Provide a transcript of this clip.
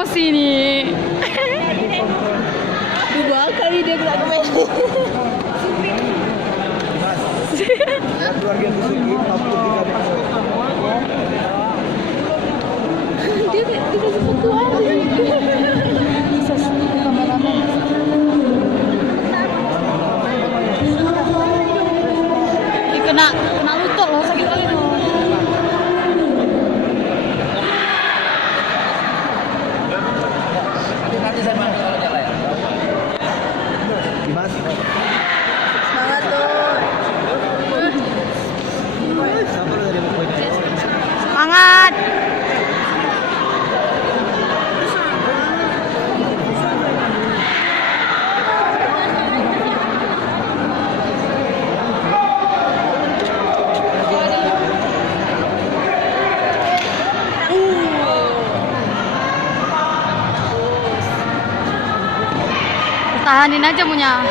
emosi nih. Dua kali dia gerak ke meja. Keluarga Suzuki, Dia dikasih fotoan. Bisa sini ke kameramen. Kena lutut loh, sakit kali loh. nanti saya panggil kalau jalan ya. Dimas. Semangat tuh. Sabar dari pokoknya. Semangat. Tahanin aja punya.